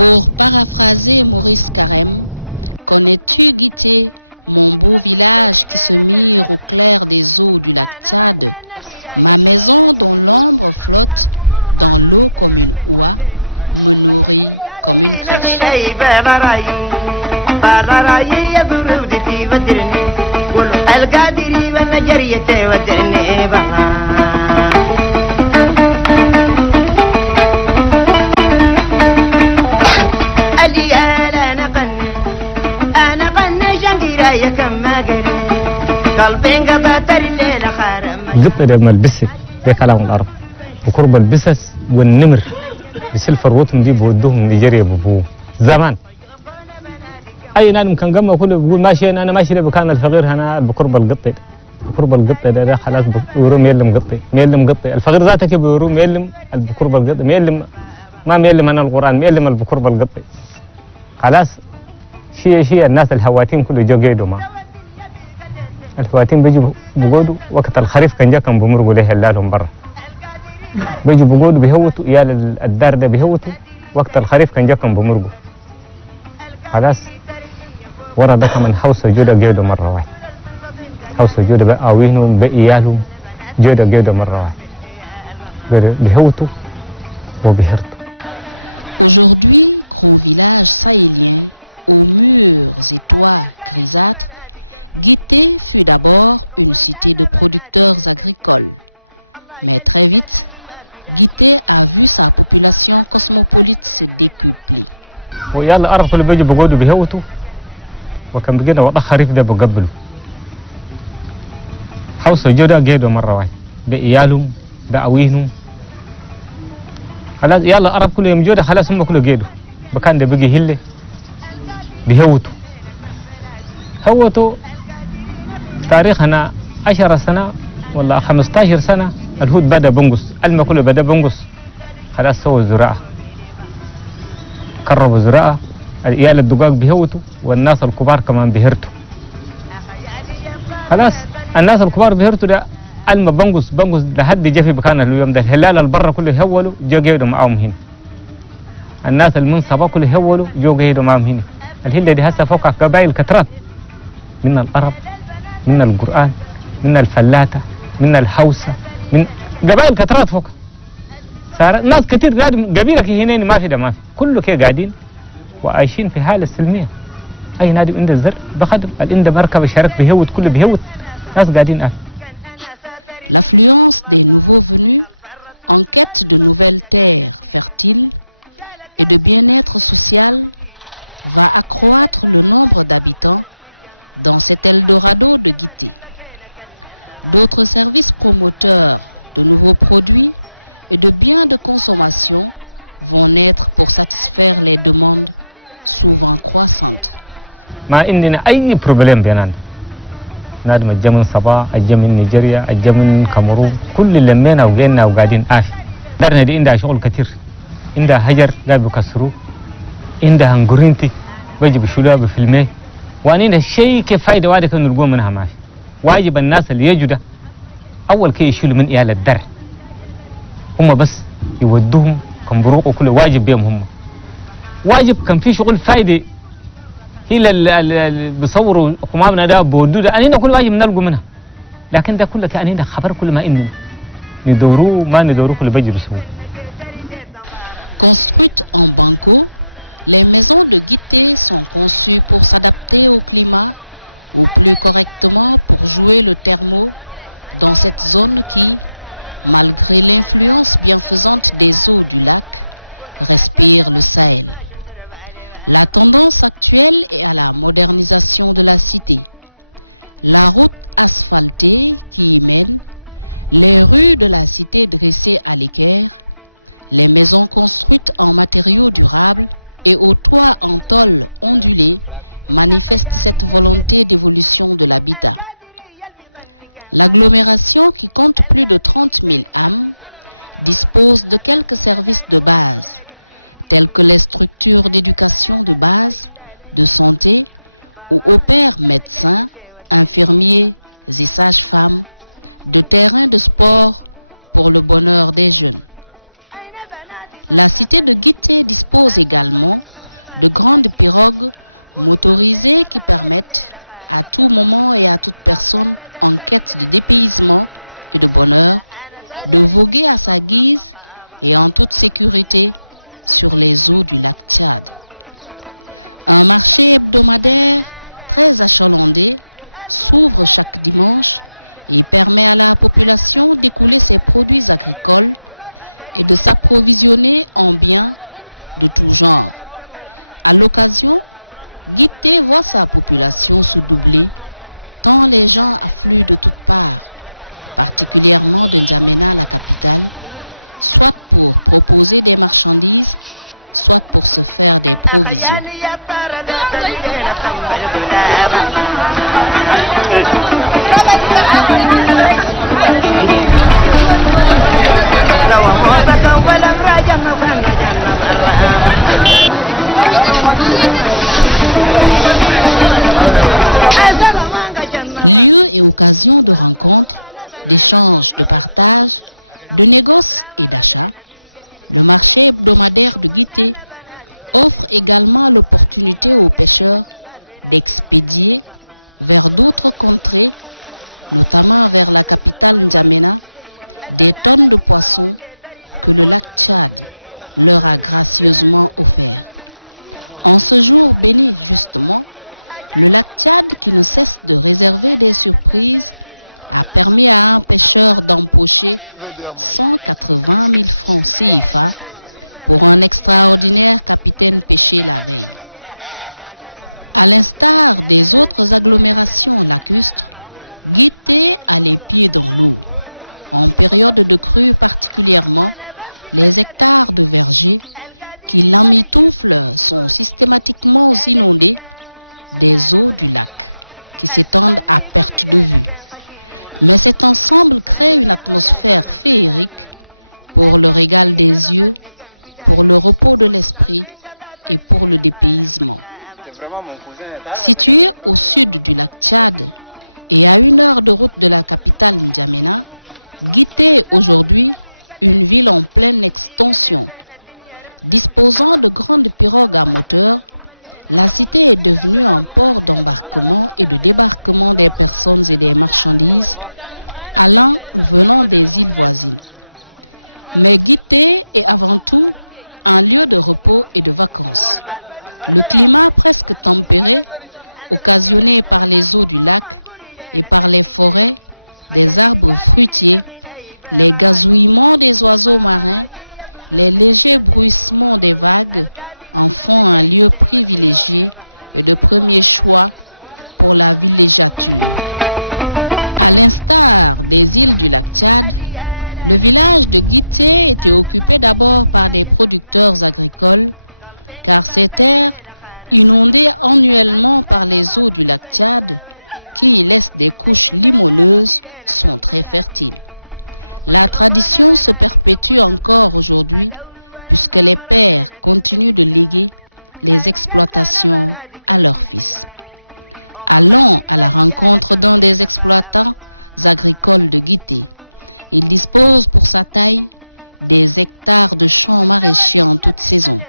Pour paraphraser Maurice Carême, connais-tu Guité, mon beau village qui se mire au clair des eaux du lac Tchad, ma maison dont l'ombre flotte dans l'eau comme une oie, me nourrit comme une crèche. قطة ده ملبسة ده كلام العرب وقرب البسس والنمر بسلف الروتم دي بودوهم نيجيريا ببوه زمان اي نادم كان قمه كله بيقول ماشي انا ماشي ده بكان الفقير هنا بقرب القطة بقرب القطة ده خلاص بيروم يلم قطة ميلم قطة الفقير ذاته كي بيروم يلم بقرب القطة ميلم ما ميلم انا القرآن ميلم بقرب القطة خلاص شيء الناس الهواتين كله جو قيدوا ما الهواتين بيجوا بقودوا وقت الخريف كان جاكم بمرقوا ليه اللالهم برا بيجوا بقودوا بيهوتوا يا الدار ده بيهوتوا وقت الخريف كان جاكم بمرقوا خلاص ورا ده كمان حوص جودا قيدوا مرة واحد حوص جودا بقاوينهم بإيالهم جودا قيدوا مرة واحد بيهوتوا وبيهرتوا. Aujourd'hui, gros village sahélien, aux murs et toits grisâtres, Guité fut d'abord une cité de producteurs agricoles. Mais très vite, Guité a vu sa population cosmopolite se décupler. ويا العرب كله بيجوا بقودوا بيهوتوا وكان بيجينا وضع خريف ده بقبلوا حوصوا جودا قيدوا مرة واحد بإيالهم بأوينهم خلاص يلا العرب كله يوم جودا خلاص هم كله قيدوا بكان ده بيجي هله بيهوتوا هوتوا تاريخنا 10 سنة ولا 15 سنة الهود بدأ بنقص الماء كله بدأ بنقص خلاص سووا زراعة قربوا زراعة العيال الدقاق بيهوتوا والناس الكبار كمان بيهرتوا خلاص الناس الكبار بيهرتوا ده الماء بنقص لحد جفي بكان اليوم ده الهلال البر كله يهولوا جو قيدوا معاهم هنا الناس المنصبة كله يهولوا جو قيدوا معاهم هنا الهلة دي هسه فوق قبائل كترات من العرب من القرآن من الفلاتة من الحوسة من قبائل كترات فوق صار ناس كتير قبيلة هنا ما في ده ما في كله كده قاعدين وعايشين في حالة سلمية أي نادي عنده الزر بخدم عنده مركب شارك بيهوت كله بيهوت ناس قاعدين L'affluence des nouveaux venus en quête de nouvelles terres fertiles et de bien-être social va accroître le nombre d'habitants dans cet Eldorado de Guité. D'autres services promoteurs de nouveaux produits et de biens de consommation vont naître pour satisfaire les demandes souvent croissantes. ما عندنا أي بروبلم بيننا نادم الجمن صبا الجمن نيجيريا الجمن كاميرون كل اللي لمينا وجينا وقاعدين عافي دارنا دي عندها شغل كتير عندها هجر قاعد بكسروه عندها هنغورينتي بيجي بشولها بفيلميه وأنينا الشيء كيف فايدة واحدة كنا نلقوه منها ماشي واجب الناس اللي يجوا ده أول كي يشيلوا من إيال الدر هم بس يودوهم كم بروقوا كله واجب بيهم هم واجب كان في شغل فايدة هي اللي بيصوروا قمامنا ده بودوا ده أنينا كل واجب نلقوا منها لكن ده كله كأنينا خبر كل ما إننا ندوروه ما ندوروه كله بيجي بيسووه. Construites en banco, les maisons de Guité sont conçues pour s'adapter au climat ou plus correctement pour jouer le thermo dans cette zone qui, malgré l'influence bienfaisante des eaux du lac, respire le Sahel. La tendance actuelle est à la modernisation de la cité. La route asphaltée qui y mène, les rues de la cité dressées à l'équerre, les maisons construites en matériaux durables et aux toits en tôle ondulée manifestent cette volonté d'évolution de l'habitat. L'agglomération, qui compte plus de 30 000 âmes, dispose de quelques services de base, tels que les structures d'éducation de base, de santé, où opèrent médecins, infirmiers et sages-femmes, de terrains de sport pour le bonheur des jeunes. La cité de Guité dispose également de grandes pirogues motorisées qui permettent à tout moment et à toute personne en quête de dépaysement et de bonheur de voguer à sa guise et en toute sécurité sur les eaux du lac Tchad. Un marché hebdomadaire très achalandé s'ouvre chaque dimanche et permet à la population d'écouler ses produits agricoles et de s'approvisionner en biens de tout genre. À l'occasion, Guité voit sa population se doubler tant les gens affluent de toutes parts, particulièrement de N'Djamena, la capitale, soit pour proposer des marchandises, soit pour se faire des provisions. Lieu et occasion de rencontres, d'échanges, de partage, de négoces et d'achats, le marché hebdomadaire de Guité offre également l'opportunité aux pêcheurs d'expédier vers d'autres contrées, notamment vers la capitale N'Djamena, des tonnes de poissons que le lac Tchad leur a gracieusement offert. En ce jour béni justement, le lac Tchad, qui ne cesse de réserver des surprises, a permis à un pêcheur d'empocher 180 000 francs CFA pour un extraordinaire capitaine pêché la veille. À l'instar des autres agglomérations lacustres, Guité a les pieds dans l'eau. En période de crue particulièrement, les hectares de vergers qui l'emmitouflent sont systématiquement inondés des eaux du lac qui s'étendent à perte de vue. Mais cet ensemble crée une atmosphère féerique pour le régal des yeux, pour le repos de l'esprit et pour le dépaysement. Situé au sud du lac Tchad et à 1 heure de route de la capitale N'Djamena, Guité est aujourd'hui une ville en pleine extension. Disposant de grandes pirogues à moteur, la cité est devenue un port d'embarquement et de débarquement des personnes et des marchandises allant ou venant des îles voisines. Mais Guité est avant tout un lieu de repos et de vacances. Le climat presque tempéré, occasionné par les eaux du lac et par les forêts, des arbres fruitiers, les gazouillements des oiseaux marins, les légers bruissements des vagues en font un lieu privilégié et de premier choix pour la villégiature. À l'instar des îles du lac Tchad, le village de Guité était occupé d'abord par des producteurs agricoles, car ces terres, inondées annuellement par les eaux du lac Tchad, qui y laissent des couches limoneuses, sont très fertiles. La tradition se perpétue encore aujourd'hui, puisque les pères continuent de léguer les exploitations à leurs fils. Allons à la rencontre d'un des exploitants agricoles de Guité. Il dispose pour sa taille des hectares de champs maraîchers en toute saison,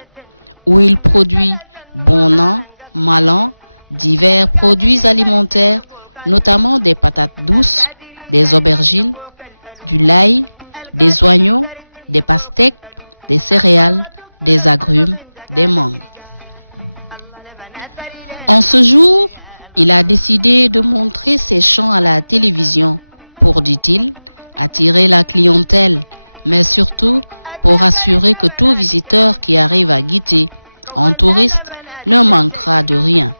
où il produit bon an, mal an, divers produits alimentaires, notamment des patates douces, des aubergines, du l'ail, des oignons, des pastèques, des céréales, des agrumes, des mangues. En ce jour, il a décidé de montrer ses champs à la télévision pour, dit-il, attirer la clientèle, mais surtout pour assurer que tout visiteur qui arrive à Guité en touriste ne manquera de rien.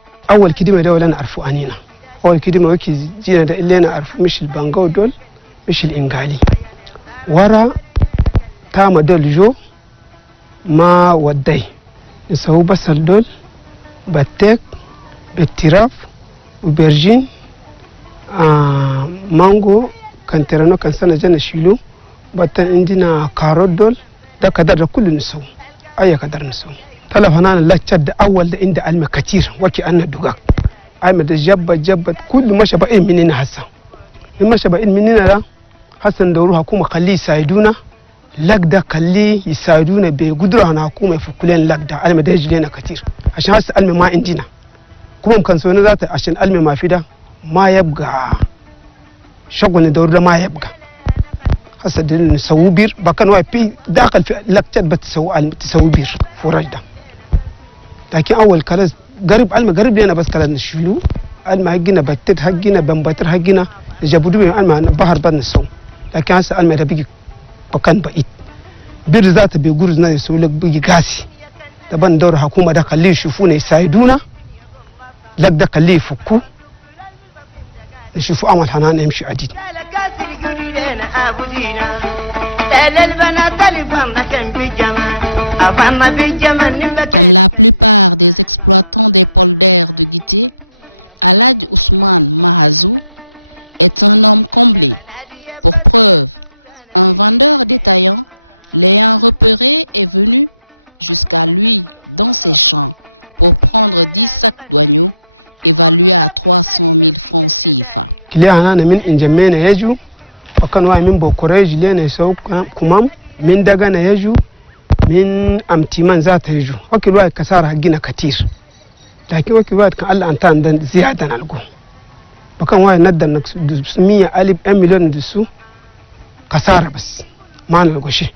ما ودي نسوي بصل دول بتك بالتراف وبرجين مانجو كان ترانو كان سنة جانا شيلو بطن عندنا كاروت دول ده قدر كل نسوي أي قدر نسوي طلع هنا لا تشد أول ده عند علم كتير وكي أنا دقاق أي مد جبت كل ما شبه مننا هسا ما شبه مننا لا هسا ندوروها كوما خليه يساعدونا لقدا خليه يساعدونا بقدرة هنا حكومة في كلين لقدا على مدى جلينا كتير عشان هسه المي ما عندنا كم كان سوينا ذاته عشان المي ما في ده ما يبقى شغل ندور ده ما يبقى هسه نسوي بير بكن واي بي داخل في لكتات بتسوي بير فورج ده لكن اول كلاس قريب المي قريب لنا بس كلاس نشيلو المي حقنا بتت حقنا بمبتر حقنا جابوا دو المي بحر بنسو لكن هسه المي ده بيجي بكن بعيد بير ذاته بيقول لنا يسوي لك بيجي قاسي طبعا دور حكومه ده خليه يشوفونا يساعدونا لك ده خليه يفكوا نشوفوا عمل حنان يمشي عديد. Comme la plupart des exploitants des polders de Guité, Aladj Ousmane Mahazou est un homme comblé. Pour preuve, un vendeur détaillant, l'ayant repéré, est venu jusqu'à lui dans ses champs pour prendre 10 sacs d'oignons évalués à 300 000 francs CFA. وكان واي من بوكوريج لين يسوق كمام من دغنا يجو من امتيمان ذات يجو وكل واي كسار حقنا كتير لكن وكل واي كان الله انت عندنا زياده نلقو وكان واي ندن 100,000 مليون دسو كسار بس ما نلقو شيء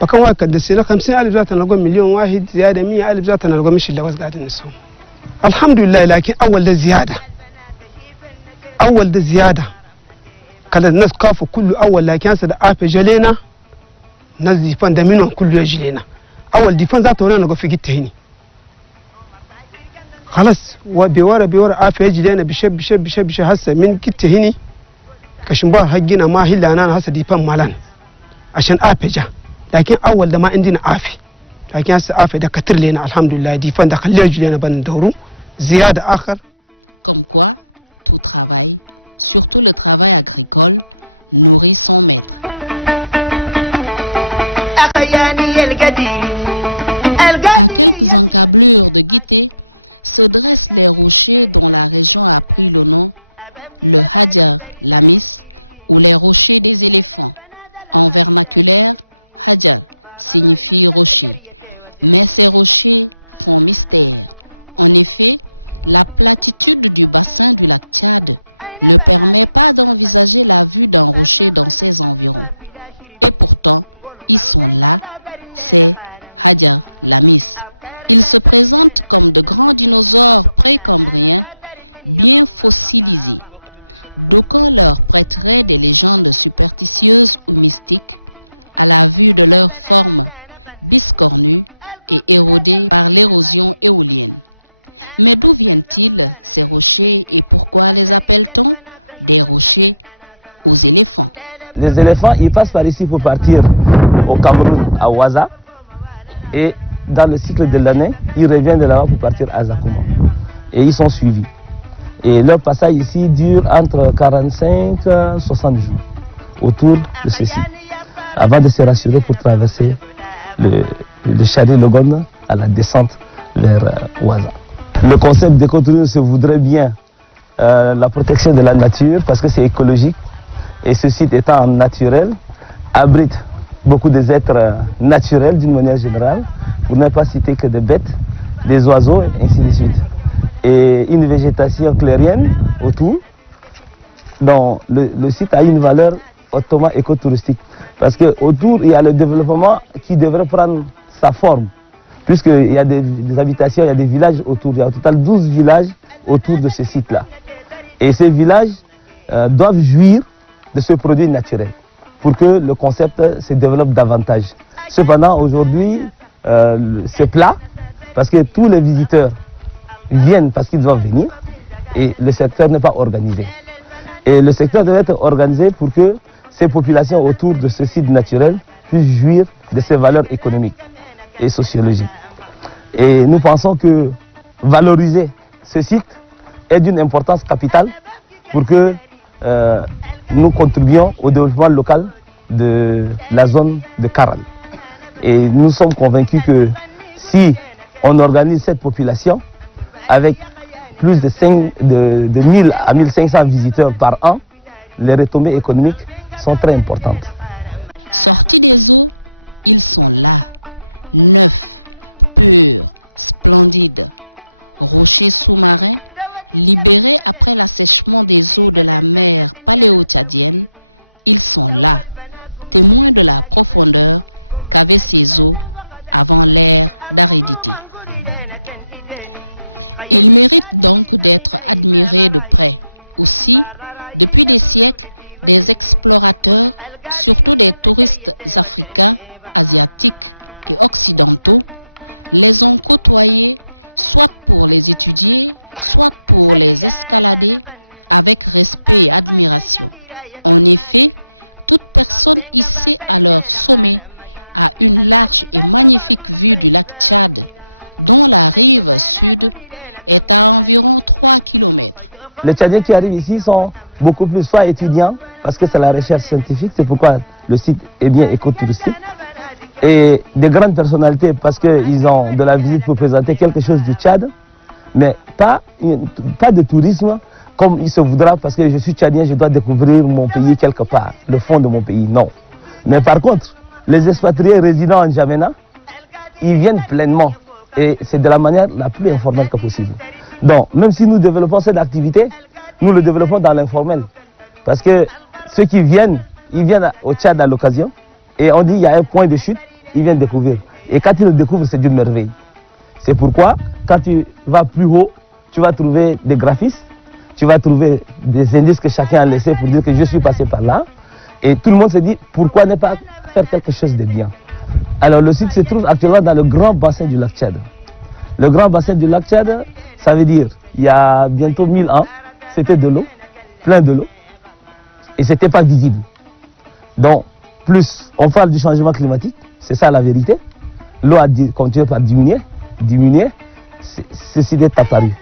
وكان واي كدسينا 50,000 ذات نلقو مليون واحد زياده 100,000 ذات نلقو مش اللي وز قاعدين نسو الحمد لله لكن اول ده زياده كلا الناس كافوا كله أول لكن هسه ده آفة جلينا ناس ديفان ده منهم كله يجلينا أول ديفان ذاته هنا نقف في جت هني خلاص وبيورا آفة يجلينا بشب هسه من جت هني كشمبار حقنا ما هلا أنا هسه ديفان مالان عشان آفة جا لكن أول ده ما عندنا آفة لكن هسه آفة ده كتر لنا الحمد لله ديفان ده خليه يجلينا بندورو زيادة آخر. Comme quoi, tout travail, surtout le travail agricole, nourrit son maître. À quelques encablures de Guité se dressent les rochers dont la région a pris le nom, le Hadjar Lamis ou les rochers des éléphants. En vernaculaire, Hadjar signifie rocher. Mais ces rochers font mystère. En effet, la platitude du bassin du lac Tchad ne permet pas d'envisager la vue d'un rocher dans ses environs. Et pourtant, ils sont là, c'est Hadjar Lamis. Ils se présentent comme de grands dinosaures précambriens, bien fossilisés. D'aucuns leur prêteraient des légendes superstitieuses ou mystiques à la vue de leur forme biscornue et érodée par l'érosion éolienne. Mais d'où viennent-ils ces rochers et pourquoi les appelle-t-on des rochers aux éléphants? Les éléphants, ils passent par ici pour partir au Cameroun, à Ouaza. Et dans le cycle de l'année, ils reviennent de là-bas pour partir à Zakouma. Et ils sont suivis. Et leur passage ici dure entre 45 et 60 jours autour de ceci, avant de se rassurer pour traverser le Chari Logon à la descente vers Ouaza. Le concept d'écotourisme se voudrait bien la protection de la nature parce que c'est écologique et ce site étant naturel abrite beaucoup des êtres naturels d'une manière générale, pour ne pas citer que des bêtes, des oiseaux et ainsi de suite. Et une végétation clairienne autour, donc le site a une valeur hautement écotouristique parce qu'autour il y a le développement qui devrait prendre sa forme. Puisqu'il y a des habitations, il y a des villages autour. Il y a au total 12 villages autour de ce site-là. Et ces villages doivent jouir de ce produit naturel pour que le concept se développe davantage. Cependant, aujourd'hui, c'est plat parce que tous les visiteurs viennent parce qu'ils doivent venir et le secteur n'est pas organisé. Et le secteur doit être organisé pour que ces populations autour de ce site naturel puissent jouir de ses valeurs économiques et sociologique. Et nous pensons que valoriser ce site est d'une importance capitale pour que nous contribuions au développement local de la zone de Karal. Et nous sommes convaincus que si on organise cette population avec plus de 1000 à 1500 visiteurs par an, les retombées économiques sont très importantes. Sortis des eaux, ils sont là. Neuf, pur, splendide, rochers sous-marins, libérés après l'assèchement des eaux de la mer paléo-tchadienne, ils sont là, témoins de la profondeur qu'avaient ces eaux avant l'ère d'aridité. Ils méritent donc d'être admirés de près. Aussi, depuis des siècles, des explorateurs, surtout des touristes africains, asiatiques et occidentaux, les ont côtoyés soit pour les étudier, soit pour les escalader avec respect et admiration. En effet, toute personne hissée à leur sommet a une large et magnifique vue du lac Tchad, dont la rive sud est à environ 3 km. Les Tchadiens qui arrivent ici sont beaucoup plus soit étudiants, parce que c'est la recherche scientifique, c'est pourquoi le site est bien écotouristique, et des grandes personnalités parce qu'ils ont de la visite pour présenter quelque chose du Tchad, mais pas de tourisme comme il se voudra, parce que je suis Tchadien, je dois découvrir mon pays quelque part, le fond de mon pays, non. Mais par contre, les expatriés résidant en N'Djamena, ils viennent pleinement, et c'est de la manière la plus informelle que possible. Donc, même si nous développons cette activité, nous le développons dans l'informel. Parce que ceux qui viennent, ils viennent au Tchad à l'occasion, et on dit qu'il y a un point de chute, ils viennent découvrir. Et quand ils le découvrent, c'est d'une merveille. C'est pourquoi, quand tu vas plus haut, tu vas trouver des graphistes, tu vas trouver des indices que chacun a laissés pour dire que je suis passé par là. Et tout le monde se dit, pourquoi ne pas faire quelque chose de bien? Alors le site se trouve actuellement dans le grand bassin du lac Tchad. Le grand bassin du lac Tchad, ça veut dire, il y a bientôt 1000 ans, c'était de l'eau, plein de l'eau, et ce n'était pas visible. Donc, plus on parle du changement climatique, c'est ça la vérité. L'eau a continué par diminuer, ce site est apparu.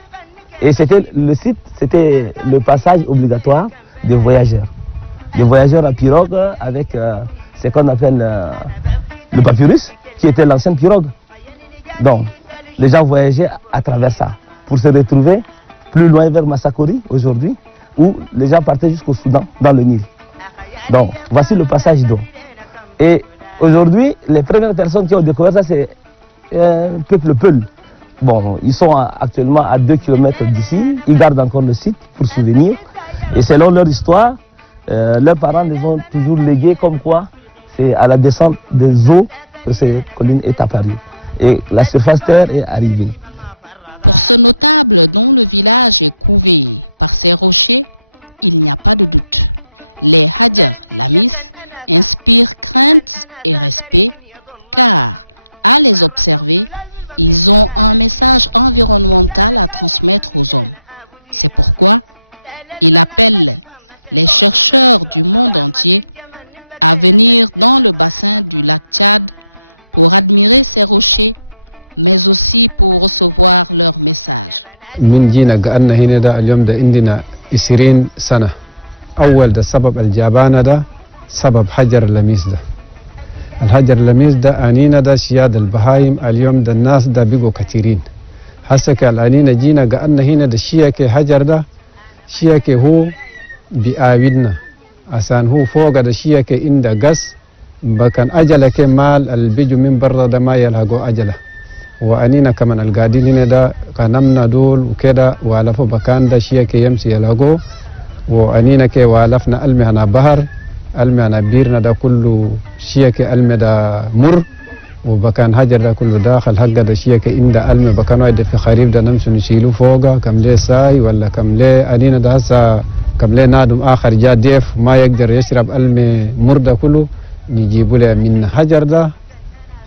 Et le site, c'était le passage obligatoire des voyageurs. Des voyageurs à pirogue avec ce qu'on appelle le papyrus, qui était l'ancienne pirogue. Donc, les gens voyageaient à travers ça, pour se retrouver plus loin vers Massakori, aujourd'hui, où les gens partaient jusqu'au Soudan, dans le Nil. Donc, voici le passage d'eau. Et aujourd'hui, les premières personnes qui ont découvert ça, c'est un peuple Peul. Bon, ils sont actuellement à 2 km d'ici, ils gardent encore le site pour souvenir. Et selon leur histoire, leurs parents les ont toujours légués comme quoi c'est à la descente des eaux que cette colline est apparue. Et la surface terre est arrivée. Pour ce notable dont le village est couvé par ces rochers, il n'y a pas de doute. Les Hadjar Lamis inspirent crainte et respect, car à les observer, ils ont un message environnemental à transmettre aux hommes. C'est pourquoi il appelle les chercheurs du monde entier à venir dans le bassin du lac Tchad pour admirer ces rochers, mais aussi pour recevoir leur message. من جينا قالنا هنا ده اليوم ده عندنا 20 سنة. أول ده سبب الجابانة ده سبب حجر اللميس ده. الحجر اللميس ده أنينا ده شياد البهايم اليوم ده الناس ده بيقوا كثيرين. هسه الأنينا جينا قالنا هنا ده شياكي حجر ده شياكي هو بيعاودنا عشان هو فوق ده شياكي إن ده قص بكن أجله كمال البيجو من برا ده ما يلحقوا أجله. وأنينا كمان القاعدين هنا ده كنمنا دول وكده والفوا بكان ده شياكي يمشي يلحقوا وأنينا كي والفنا ألمي بحر ألمي بيرنا ده كله شياكي ألمي ده مر وبكان حجر ده كله داخل حق ده شياكي إن ده ألمي بكان وايد في خريف ده نمشي نشيلو فوقه كم ليه ساي ولا كم ليه أنينا ده هسا كم ليه نادم آخر جا ديف ما يقدر يشرب ألمي مر ده كله نجيبوا له من حجر ده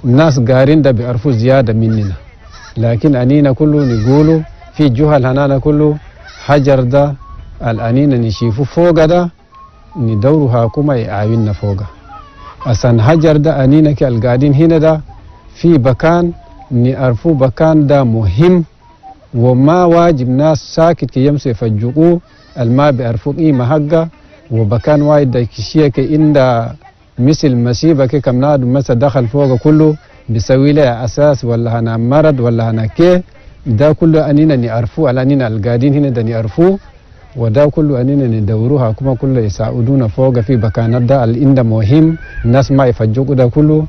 الناس قارين ده بيعرفوا زيادة مننا لكن أنينا كله نقولوا في جهل هنانا كله حجر ده الأنينا نشيفوا فوق ده ندوروا حكومة يعاوننا فوقه أصلا حجر ده أنينا كالقاعدين هنا ده في بكان نعرفوا بكان ده مهم وما واجب ناس ساكت كي يمسوا يفجقوه الماء بيعرفوا قيمة حقه وبكان وايد ده كشيء كإن ده مثل مسيبة كي كم نادم مثلا دخل فوق كله بيسوي له أساس ولا هنا مرض ولا هنا كي ده كله أنينا نعرفوه الأنينا القاعدين هنا ده نعرفوه وده كله أنينا ندوروها كما كله يساعدونا فوق في بكانات ده الإندا مهم الناس ما يفجقوا ده كله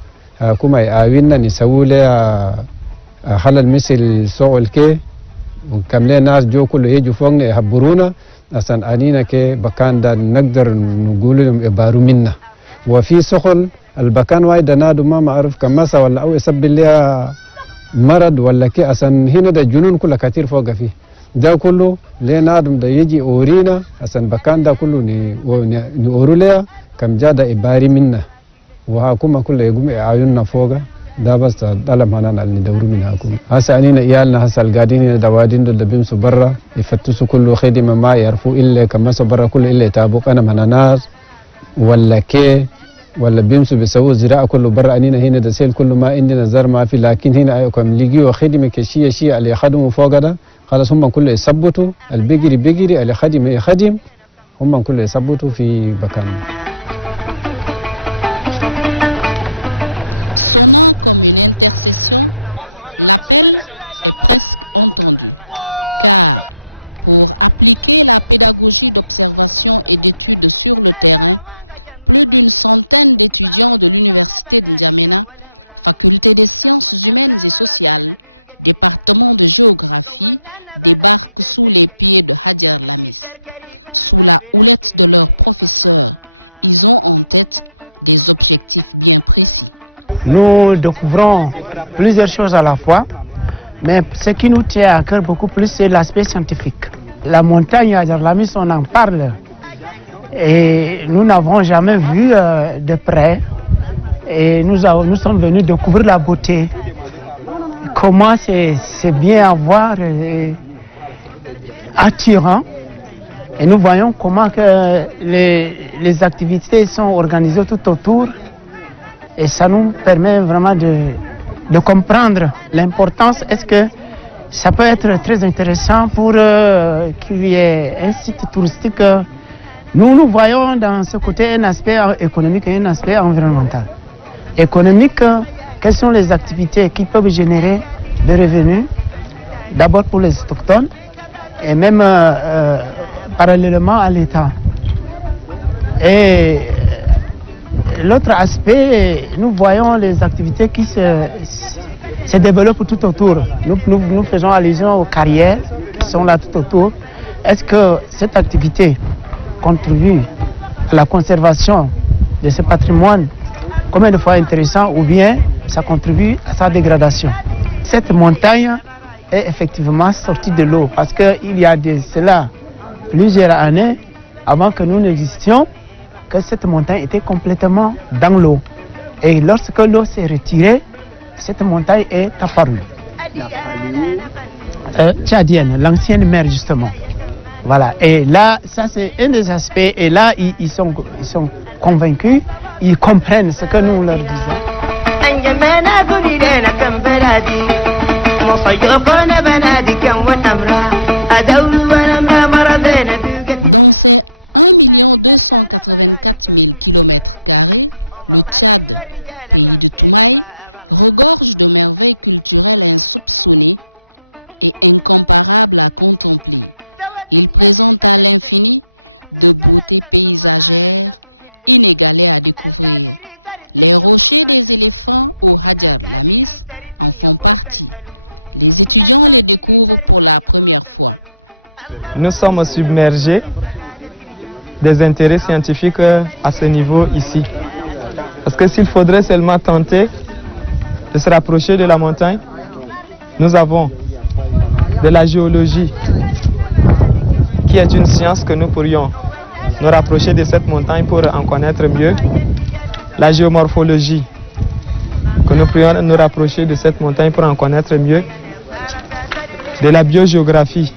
كما يعاوننا نسوي له خلل مثل سوق الكي kamle nas jo kullu yeju fongne haburuna asan anina ke bakanda nagdar nugulum e baru minna wa fi sukhul البكان وايد نادو ما معروف كمسا ولا او يسبب لها مرض ولا كي اصلا هنا ده جنون كله كثير فوق فيه ده كله ليه نادم ده يجي اورينا اصلا بكان ده كله ني اوروليا كم جاده اباري منا وهاكم كله يقوم عيوننا فوق ده بس طلب هنا اللي ندوروا من هاكم هسه انينا ايالنا هسه القاعدين دوادين دول بيمسوا برا يفتشوا كله خدمه ما يعرفوا الا كمسا برا كله الا يتابوك انا من ناس ولا كي ولا بيمسوا بيسووا زراعة كله برا أنينا هنا دسيل كله ما عندنا زر ما في لكن هنا أيكم لقيوا خدمة كشيء شيء اللي يخدموا فوق ده خلاص هم كله يثبتوا البقري اللي خدم يخدم هم كله يثبتوا في مكان. Sonnant comme une intercession, l'appel est presque entendu, car pour appliquer la pédagogie d'observation et d'études sur le terrain, plus d'une centaine d'étudiants de l'université de N'Djamena, faculté des sciences humaines et sociales, département de géographie, débarquent sous les pieds de Hadjar Lamis. Sous la houlette de leurs professeurs, ils ont en tête des objectifs bien précis. Nous découvrons plusieurs choses à la fois, mais ce qui nous tient à cœur beaucoup plus, c'est l'aspect scientifique. La montagne Hadjar Lamis, on en parle. Et nous n'avons jamais vu de près. Et nous sommes venus découvrir la beauté. Comment c'est bien à voir, attirant. Et nous voyons comment que les activités sont organisées tout autour. Et ça nous permet vraiment de comprendre l'importance. Est-ce que ça peut être très intéressant pour qu'il y ait un site touristique. Nous voyons dans ce côté un aspect économique et un aspect environnemental. Économique, quelles sont les activités qui peuvent générer des revenus, d'abord pour les autochtones et même parallèlement à l'État. Et l'autre aspect, nous voyons les activités qui se développent tout autour. Nous faisons allusion aux carrières qui sont là tout autour. Est-ce que cette activité contribue à la conservation de ce patrimoine combien de fois intéressant ou bien ça contribue à sa dégradation. Cette montagne est effectivement sortie de l'eau parce qu'il y a de cela plusieurs années avant que nous n'existions que cette montagne était complètement dans l'eau. Et lorsque l'eau s'est retirée, cette montagne est apparue. Tchadienne, l'ancienne mer justement. Voilà, et là, ça c'est un des aspects, et là, ils sont convaincus, ils comprennent ce que nous leur disons. Dans ces 1 284 000 km², le Tchad, pays de Toumaï, regorge de merveilles culturelles insoupçonnées et incomparables à contempler. Il présente à l'infini de beautés paysagères inégalées à découvrir. Les rochers des éléphants au Hadjar Lamis en font partie. Les étudiants les découvrent pour la première fois. Nous sommes submergés des intérêts scientifiques à ce niveau ici. Parce que s'il faudrait seulement tenter de se rapprocher de la montagne, nous avons de la géologie, qui est une science que nous pourrions nous rapprocher de cette montagne pour en connaître mieux. La géomorphologie, que nous pourrions nous rapprocher de cette montagne pour en connaître mieux. De la biogéographie,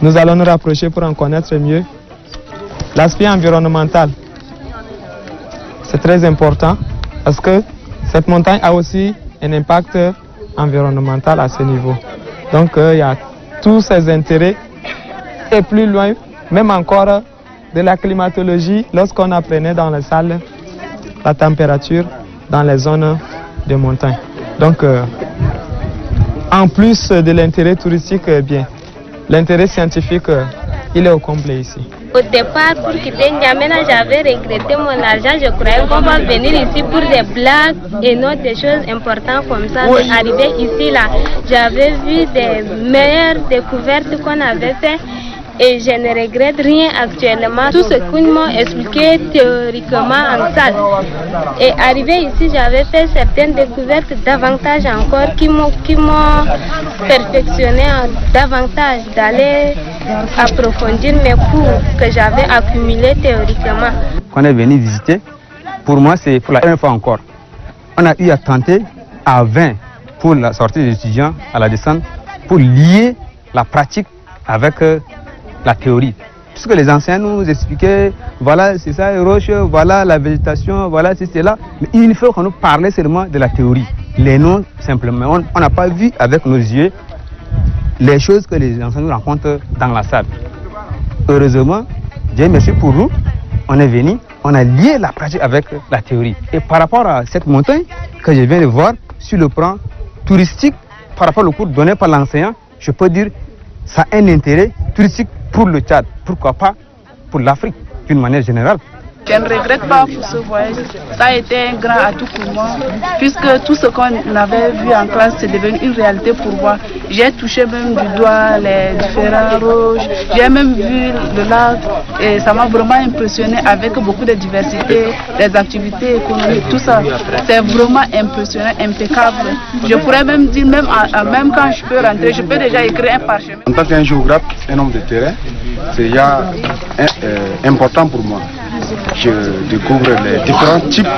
nous allons nous rapprocher pour en connaître mieux. L'aspect environnemental, c'est très important parce que cette montagne a aussi un impact environnemental à ce niveau. Donc il y a tous ces intérêts et plus loin, même encore de la climatologie, lorsqu'on apprenait dans les salles la température dans les zones de montagne. Donc en plus de l'intérêt touristique, bien, l'intérêt scientifique, il est au complet ici. Au départ, pour quitter N'Djamena, j'avais regretté mon argent. Je croyais qu'on va venir ici pour des blagues et non des choses importantes comme ça. Mais arrivé ici, là, j'avais vu des meilleures découvertes qu'on avait faites. Et je ne regrette rien actuellement. Tout ce qu'ils m'ont expliqué théoriquement en salle. Et arrivé ici, j'avais fait certaines découvertes davantage encore qui m'ont perfectionné davantage d'aller approfondir mes cours que j'avais accumulés théoriquement. Quand on est venu visiter, pour moi c'est pour la première fois encore. On a eu à tenter à 20 pour la sortie des étudiants à la descente pour lier la pratique avec la théorie. Puisque les anciens nous expliquaient, voilà c'est ça les roches, voilà la végétation, voilà c'est là. Mais il faut qu'on nous parle seulement de la théorie. Les noms simplement, on n'a pas vu avec nos yeux les choses que les anciens nous rencontrent dans la salle. Heureusement, Dieu merci pour nous, on est venu, on a lié la pratique avec la théorie. Et par rapport à cette montagne que je viens de voir sur le plan touristique, par rapport au cours donné par l'enseignant, je peux dire ça a un intérêt touristique pour le Tchad, pourquoi pas pour l'Afrique d'une manière générale. Je ne regrette pas pour ce voyage. Ça a été un grand atout pour moi, puisque tout ce qu'on avait vu en classe, c'est devenu une réalité pour moi. J'ai touché même du doigt les différents roches, j'ai même vu le lac, et ça m'a vraiment impressionné avec beaucoup de diversité, les activités économiques, tout ça. C'est vraiment impressionnant, impeccable. Je pourrais même dire, même quand je peux rentrer, je peux déjà écrire un parchemin. En tant qu'un géographe, un homme de terrain, c'est important pour moi. Je découvre les différents types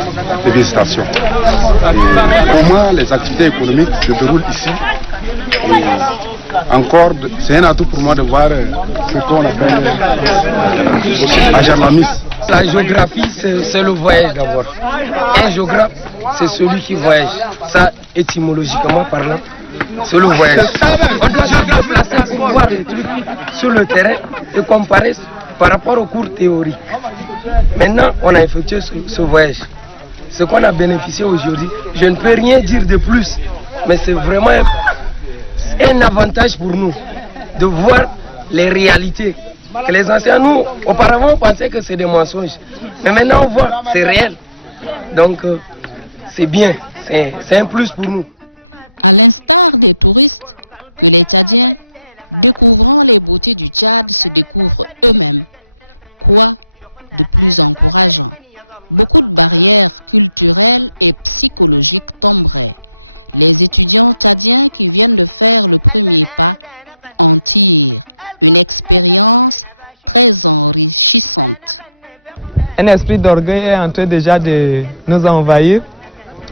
de végétation. Et comment les activités économiques se déroulent ici. Et encore, c'est un atout pour moi de voir ce qu'on appelle agermamis. La géographie, c'est le voyage d'abord. Un géographe, c'est celui qui voyage. Ça, étymologiquement parlant, c'est le voyage. On doit se déplacer pour voir les trucs sur le terrain et comparer par rapport aux cours théoriques. Maintenant, on a effectué ce voyage. Ce qu'on a bénéficié aujourd'hui, je ne peux rien dire de plus, mais c'est vraiment un avantage pour nous de voir les réalités. Que les anciens, nous, auparavant, on pensait que c'est des mensonges. Mais maintenant, on voit, c'est réel. Donc, c'est bien, c'est un plus pour nous. À l'instar des touristes, que les Tchadiens, découvrant les beautés du Tchad, se découvrent eux-mêmes. Quoi de plus encourageant? Beaucoup de barrières culturelles et psychologiques tomberaient. Les étudiants tchadiens qui viennent de faire le premier pas en tirent une expérience très enrichissante. Un esprit d'orgueil est en train déjà de nous envahir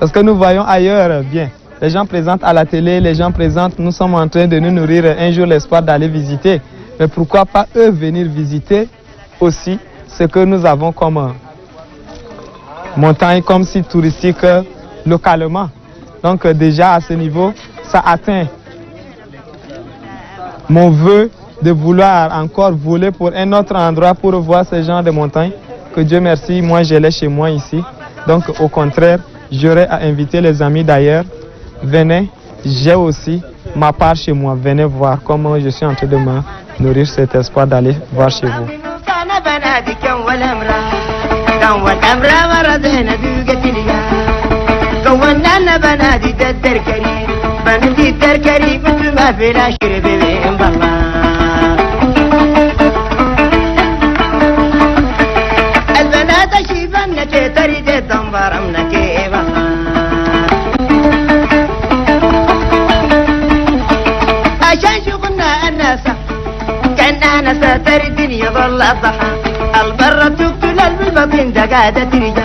parce que nous voyons ailleurs bien. Les gens présentent à la télé, les gens présentent, nous sommes en train de nous nourrir un jour l'espoir d'aller visiter. Mais pourquoi pas eux venir visiter aussi ce que nous avons comme montagne, comme site touristique localement. Donc déjà à ce niveau, ça atteint mon vœu de vouloir encore voler pour un autre endroit pour voir ce genre de montagne. Que Dieu merci, moi je l'ai chez moi ici. Donc au contraire, j'aurais à inviter les amis d'ailleurs. Venez, j'ai aussi ma part chez moi. Venez voir comment je suis en train de me nourrir cet espoir d'aller voir chez vous. ستر الدنيا ظل الضحى البرة تقتل البطن دقادة رجال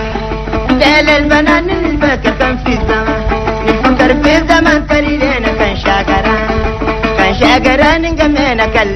لا البنان البكر كان في الزمان نفكر في الزمان تريدنا كان شاقران نقمينا كل